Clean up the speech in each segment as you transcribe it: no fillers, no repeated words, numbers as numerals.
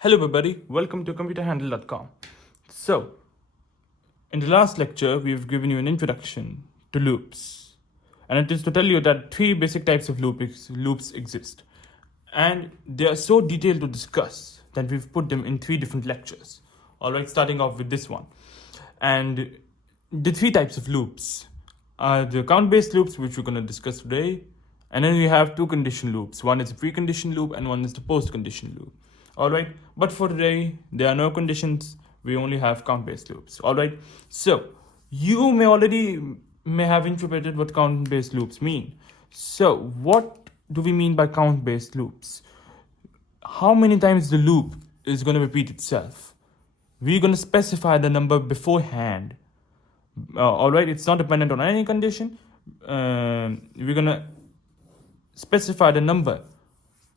Hello everybody, welcome to computerhandle.com. So, in the last lecture, we've given you an introduction to loops. And it is to tell you that three basic types of loops exist. And they are so detailed to discuss that we've put them in three different lectures. Alright, starting off with this one. And the three types of loops are the count-based loops, which we're going to discuss today. And then we have two condition loops. One is the precondition loop and one is the post-condition loop. Alright, but for today, there are no conditions. We only have count-based loops. Alright, so you may have interpreted what count-based loops mean. So what do we mean by count-based loops? How many times the loop is going to repeat itself? We're going to specify the number beforehand. Alright, it's not dependent on any condition. We're going to specify the number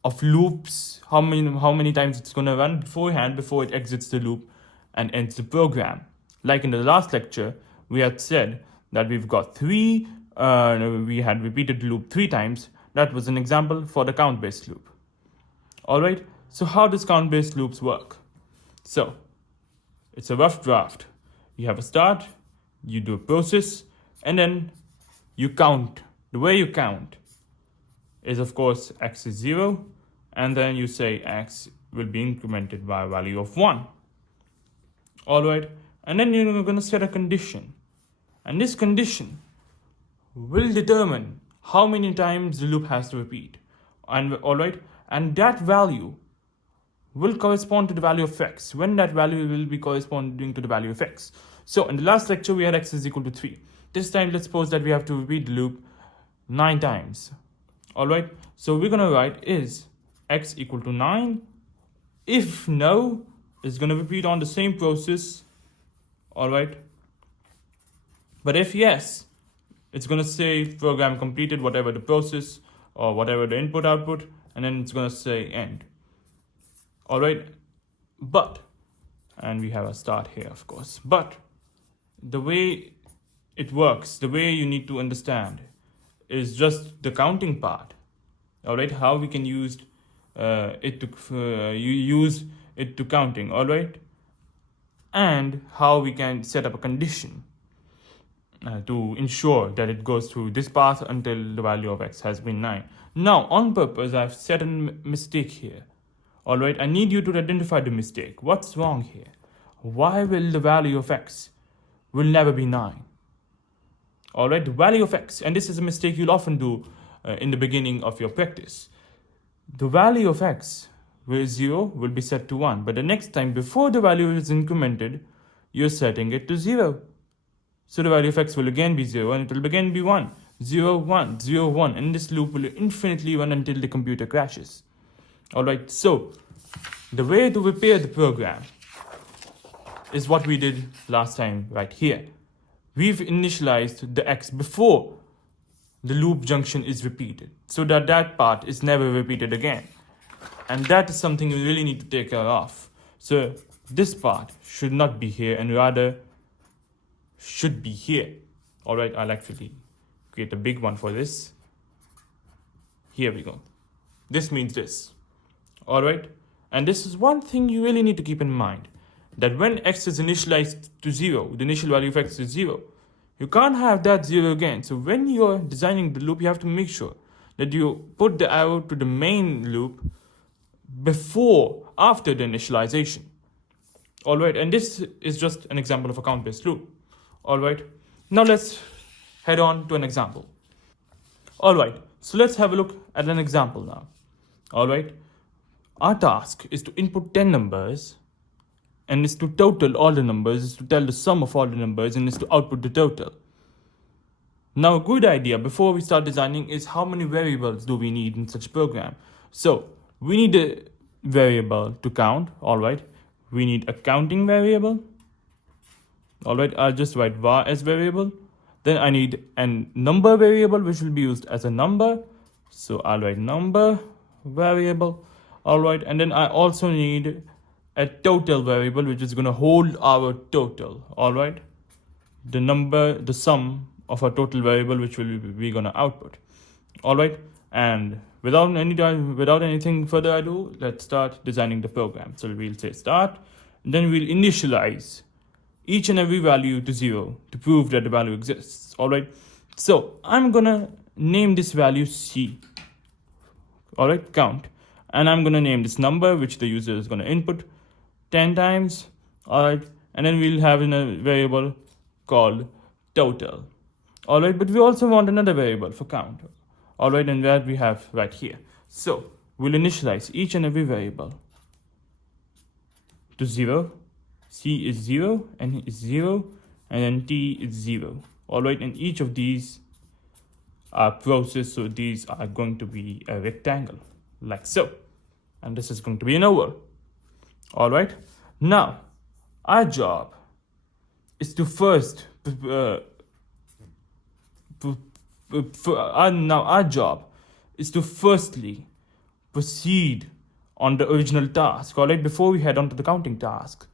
of loops, how many times it's going to run beforehand before it exits the loop and ends the program. Like in the last lecture, we had said that we've got we had repeated the loop 3 times. That was an example for the count-based loop. Alright, so how does count-based loops work? So, it's a rough draft. You have a start, you do a process, and then you count. The way you count is, of course, x is 0, and then you say x will be incremented by a value of 1. Alright, and then you're going to set a condition. And this condition will determine how many times the loop has to repeat. And alright, and that value will correspond to the value of x, when that value will be corresponding to the value of x. So in the last lecture, we had x is equal to 3. This time, let's suppose that we have to repeat the loop 9 times. Alright, so we're going to write is x equal to 9. If no, it's going to repeat on the same process. Alright, but if yes, it's going to say program completed, whatever the process or whatever the input output, and then it's going to say end. Alright, but, and we have a start here, of course, but the way it works, the way you need to understand is just the counting part. Alright, how we can use use it to counting. Alright, and how we can set up a condition to ensure that it goes through this path until the value of x has been 9. Now, on purpose, I've set a mistake here. Alright, I need you to identify the mistake. What's wrong here? Why will the value of x will never be 9? Alright, the value of x, and this is a mistake you'll often do in the beginning of your practice. The value of x with 0 will be set to 1, but the next time before the value is incremented, you're setting it to 0. So the value of x will again be 0 and it will again be 1. 0, 1, 0, 1, and this loop will infinitely run until the computer crashes. Alright, so the way to repair the program is what we did last time right here. We've initialized the x before the loop junction is repeated, so that that part is never repeated again. And that is something you really need to take care of. So this part should not be here and rather should be here. Alright, I'll actually create a big one for this. Here we go. This means this. Alright, and this is one thing you really need to keep in mind, that when x is initialized to 0, the initial value of x is 0, you can't have that 0 again. So when you're designing the loop, you have to make sure that you put the arrow to the main loop after the initialization. Alright, and this is just an example of a count-based loop. Alright, now let's head on to an example. Alright, so let's have a look at an example now. Alright, our task is to input 10 numbers and is to total all the numbers, is to tell the sum of all the numbers, and is to output the total. Now, a good idea before we start designing is how many variables do we need in such a program. So, we need a variable to count, alright. We need a counting variable. Alright, I'll just write var as variable. Then I need a number variable which will be used as a number. So, I'll write number variable. Alright, and then I also need a total variable which is going to hold our total. Alright, the sum of a total variable which we're going to output. Alright, and without anything further ado, let's start designing the program. So we'll say start, then we'll initialize each and every value to 0 to prove that the value exists. All right. So I'm gonna name this value C. All right, count, and I'm gonna name this number which the user is gonna input 10 times. All right, and then we'll have in a variable called total. All right, but we also want another variable for count. All right, and that we have right here. So we'll initialize each and every variable to 0. C is 0, N is 0, and then T is 0. All right, and each of these are process, so these are going to be a rectangle like so, and this is going to be an oval. All right, now our job is to first our job is to firstly proceed on the original task, all right, before we head on to the counting task.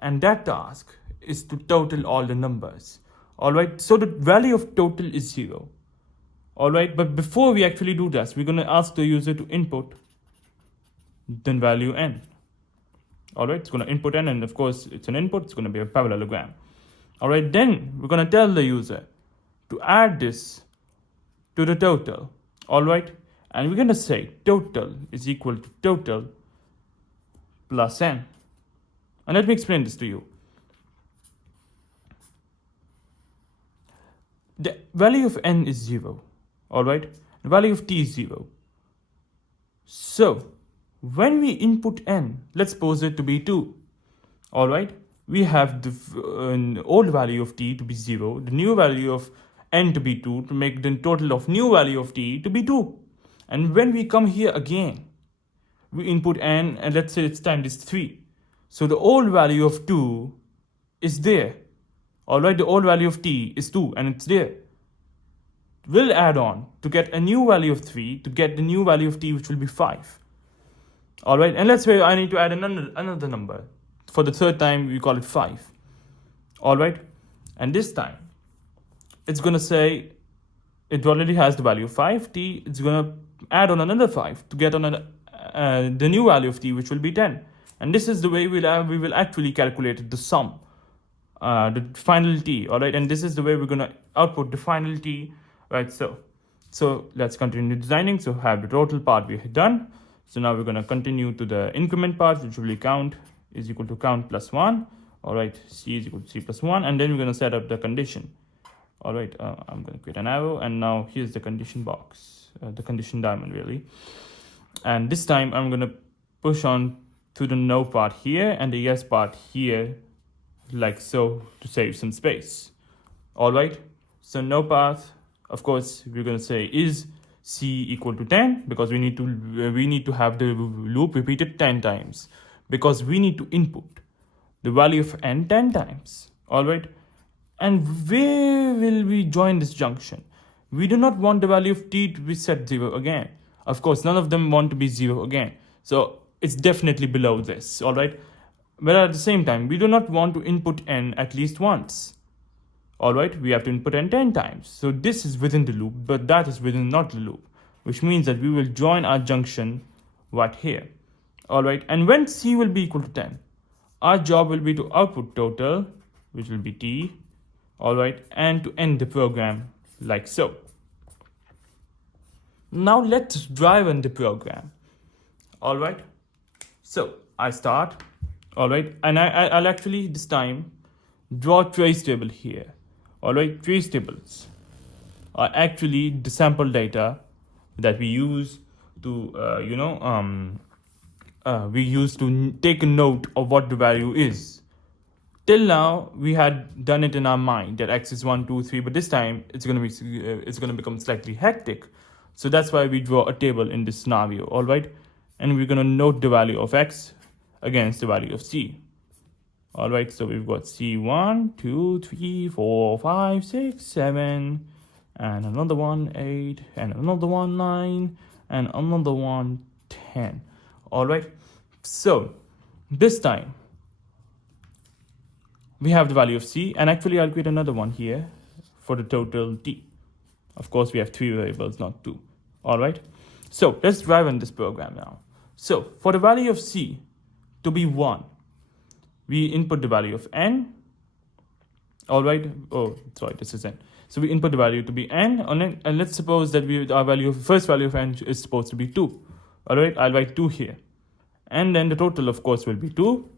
And that task is to total all the numbers. All right, so the value of total is 0. All right, but before we actually do this, we're going to ask the user to input then value n. All right, it's going to input n, and of course it's an input, it's going to be a parallelogram. All right, then we're going to tell the user to add this to the total. All right, and we're going to say total is equal to total plus n. And let me explain this to you. The value of n is 0. All right, the value of t is 0. So when we input n, let's suppose it to be 2. All right, we have the old value of t to be 0, the new value of n to be 2, to make the total of new value of t to be 2. And when we come here again, we input n, and let's say its time is 3. So the old value of 2 is there. All right, the old value of t is 2, and it's there. We'll add on to get a new value of 3 to get the new value of t, which will be 5. All right, and let's say I need to add another number. For the third time, we call it 5. All right, and this time it's going to say it already has the value of 5 t. It's going to add on another 5 to get on the new value of t, which will be 10. And this is the way we will actually calculate the sum, the final t. All right, and this is the way we're going to output the final t. Right, so let's continue designing. So have the total part we have done. So now we're going to continue to the increment part, which will be count is equal to count plus 1. All right, c is equal to c plus 1, and then we're going to set up the condition. All right, I'm going to create an arrow, and now here's the condition box, the condition diamond really. And this time I'm going to push on to the no part here and the yes part here, like so, to save some space. All right, so no path. Of course, we're going to say is c equal to 10, because we need to have the loop repeated 10 times, because we need to input the value of n 10 times. All right, and where will we join this junction? We do not want the value of t to be set 0 again. Of course, none of them want to be 0 again, so it's definitely below this. All right, but at the same time, we do not want to input n at least once. All right, we have to input n 10 times. So this is within the loop, but that is within not the loop, which means that we will join our junction right here. All right, and when c will be equal to 10, our job will be to output total, which will be t. All right, and to end the program like so. Now let's drive in the program. All right, so I start. All right, and I'll actually this time draw trace table here. All right, trace tables are actually the sample data that we use to we use to take a note of what the value is. Till now we had done it in our mind that x is 1, 2, 3, but this time it's gonna become slightly hectic. So that's why we draw a table in this scenario. All right, and we're gonna note the value of x against the value of c. All right, so we've got C1, 2, 3, 4, 5, 6, 7, and another one 8, and another one 9, and another one 10. All right, so this time we have the value of c, and actually I'll create another one here for the total t. Of course, we have 3 variables, not 2. All right, So let's drive on this program now. So for the value of c to be 1, we input the value of n. All right. Oh, sorry, this is n. So we input the value to be n, and let's suppose that our first value of n is supposed to be 2. All right, I'll write 2 here. And then the total, of course, will be 2.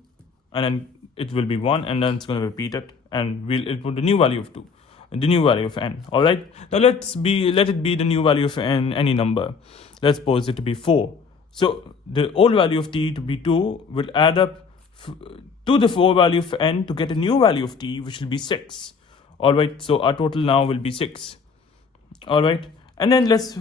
And then it will be 1. And then it's going to repeat it. And we'll input the new value of 2. The new value of n. All right. Now let it be the new value of n, any number. Let's suppose it to be 4. So the old value of t to be 2 will add up to the 4 value of n to get a new value of t, which will be 6. All right. So our total now will be 6. All right. And then let's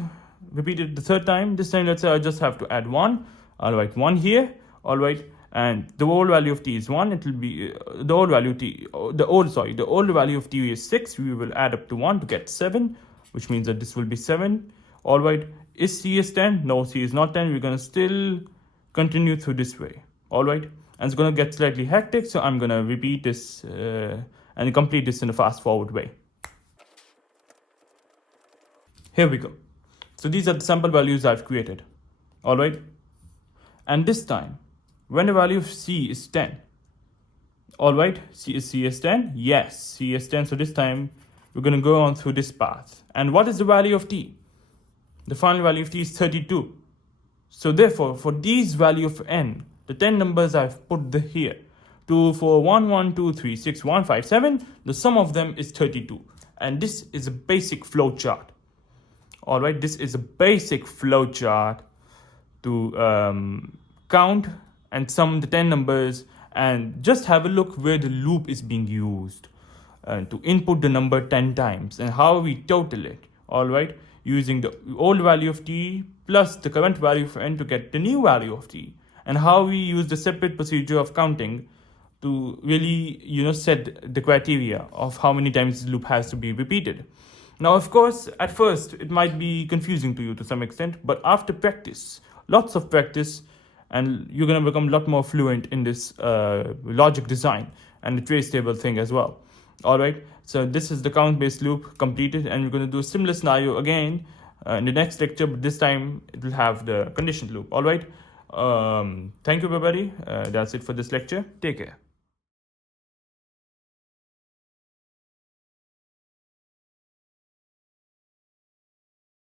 repeat it the third time. This time, let's say I just have to add 1. I'll write 1 here. All right. And the old value of t is 1. It will be the old value value of t is 6. We will add up to 1 to get 7, which means that this will be 7. All right. Is c is 10? No, c is not 10. We're going to still continue through this way. All right. And it's going to get slightly hectic. So I'm going to repeat this and complete this in a fast forward way. Here we go. So these are the sample values I've created. All right. And this time, when the value of c is 10, all right, c is 10? Yes, c is 10. So this time, we're going to go on through this path. And what is the value of t? The final value of t is 32. So therefore, for these value of n, the 10 numbers I've put here, 2, 4, 1, 1, 2, 3, 6, 1, 5, 7, the sum of them is 32. And this is a basic flow chart. All right, this is a basic flow chart to count and sum the 10 numbers, and just have a look where the loop is being used to input the number 10 times and how we total it. All right, using the old value of t plus the current value of n to get the new value of t, and how we use the separate procedure of counting to really, set the criteria of how many times the loop has to be repeated. Now, of course, at first, it might be confusing to you to some extent, but after practice, lots of practice, and you're going to become a lot more fluent in this logic design and the trace table thing as well. All right, so this is the count-based loop completed, and we're going to do a similar scenario again in the next lecture, but this time it will have the condition loop. All right, thank you, everybody. That's it for this lecture. Take care.